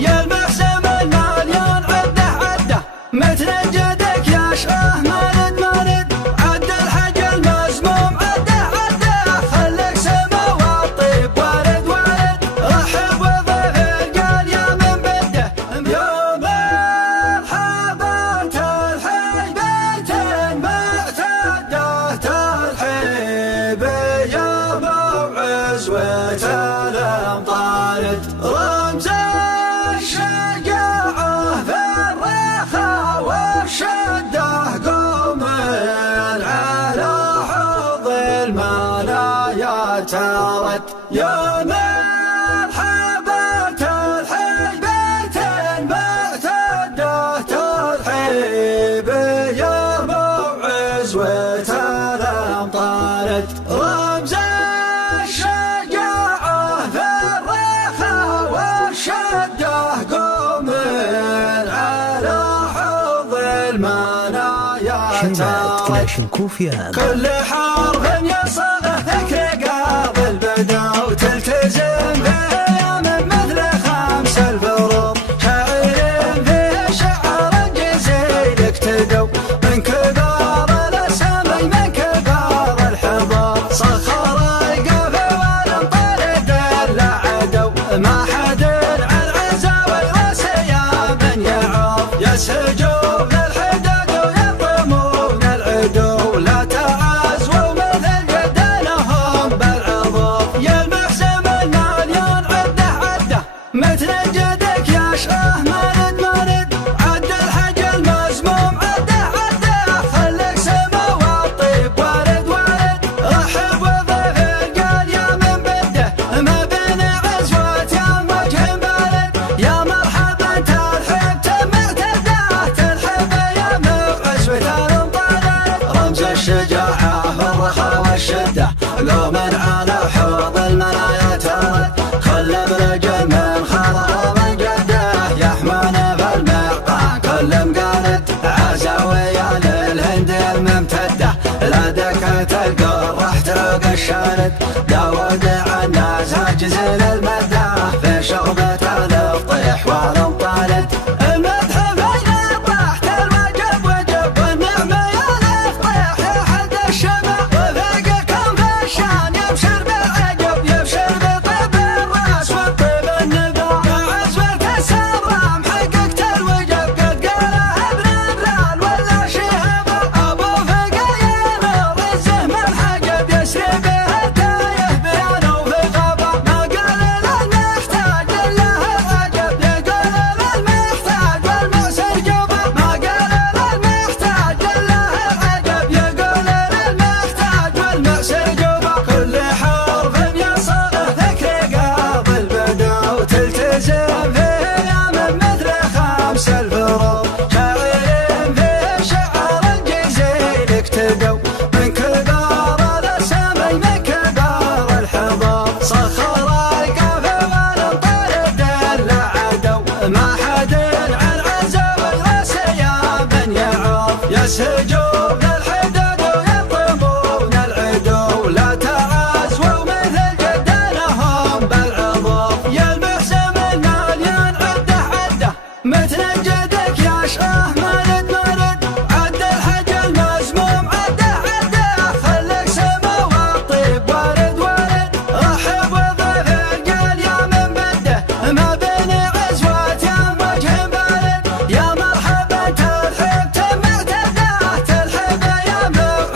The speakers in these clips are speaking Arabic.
يا المحسم المليون عده عده مثل جدك يا شاه مارد مارد عد الحج المسموم عده عده خلك سما والطيب وارد وارد رحب وضيف القال يا من بده يوم الحضر تلحي بيت معتده تلحي بيوم وعزوة الامطارد رمز الشجاعة في الرخاء والشدة قوم على حوض المنايا تارد يوم الحضر تلحي بيت معتده تلحي بيوم وعزوة الامطارد رمز الشجاعة في الرخاء والشدة قوم على حوض المنايا شنات تارد كلاشنكوفيان كل حرف يصاغه ذكر قاض البدا وتلتزم فيه من مثل خمس الفروض شاعر فيه شعر جزيل اكتدوا من كبار الاسامي من كبار الحضور سخر القافي والانطرد الا عدو ما حد عن عزاوي وسيا من يعوف يسجوا للحداد ويطمون العدو لا تعزوا مثل جدانهم بالعظوم يا المحسم المليون عده عده مثل جدك يا شاه مارد مارد عد الحج المسموم عده عده خلك سما والطيب وارد وارد رحب وضيف القال يا من بده ما بين عزوة يا وجه بارد يا مرحبا ترحب معتده ترحب يا عزوة الامطارد رمز الشجاعة والرخاء والشدة قوم على حوض المنايا تارد خلب رجل من خضر من جده يحمون في المعطى كل مقالد عزاوية للهند الممتدة لا دكة القرح تروق الشارد داود عنا زاجز للمدة في شغبة الفطيح والمطارد المدح بين الطاحت الوجب وجب والنعمة يا الفطيح يا حد الشبع وفقكم في الشان يبشر بالعجب يبشر بطيب الراس والطيب النبا يا عزوة السرام حققت الوجب قد قالها ابن بلال ولا شهبة ابو فقايا نور الزه من حجب يسري به التايه بيانه في غابة ما قال للمحتاج الا العجب يقول للمحتاج والمعسر جوبه ما قال للمحتاج الا العجب يقول للمحتاج والمعسر جوبه كل حرف يصاغه ذكر قاض البدا وتلتزم فيه من مثل خمس الفروض شاعر فيه شعر جزيل اكتدوا من كبار الاسامي من كبار الحضور سخر القافي والانطرد الا عدو ما حد عن عزاوي وسيا من يعوف يسجوا للحداد ويطمون العدو لا تعزوا مثل جدانهم بالعظوم يا المحسم المليون عده عده مثل جدك يا شاه مارد مارد عد الحج المسموم عده عده خلك سما والطيب وارد وارد رحب وضيف القال يا من بده ما بين عزوة يا وجه بارد يا مرحبا ترحب معتده ترحب يا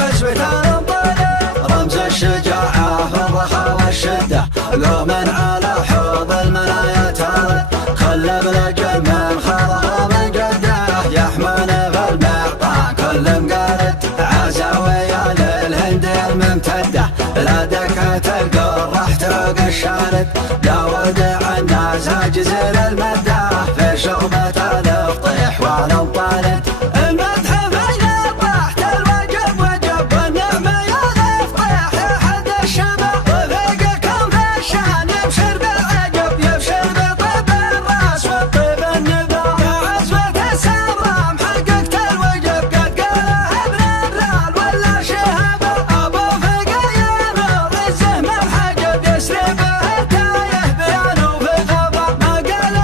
عزوة الامطارد رمز الشجاعة والرخاء والشدة قوم على حوض المنايا تارد خلب رجل من خضر من جده يحمون في المعطى كل مقالد عزاوية للهند الممتدة لا دكة القرح تروق الشارد داود عنا زاجز للمدة في شغبة الفطيح والمطارد المدح بين الطاحت الوجب وجب والنعمة يا الفطيح يا حد الشبع وفقكم في الشان يبشر بالعجب يبشر بطيب الراس والطيب النبا يا عزوة السرام حققت الوجب قد قالها ابن بلال ولا شهبة ابو فقايا نور الزه من حجب يسري به التايه بيانه في غابة ما قال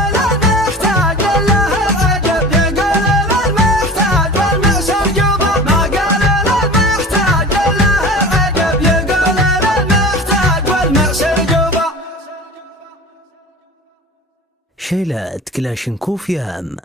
شيلات كلاشينكوف يام.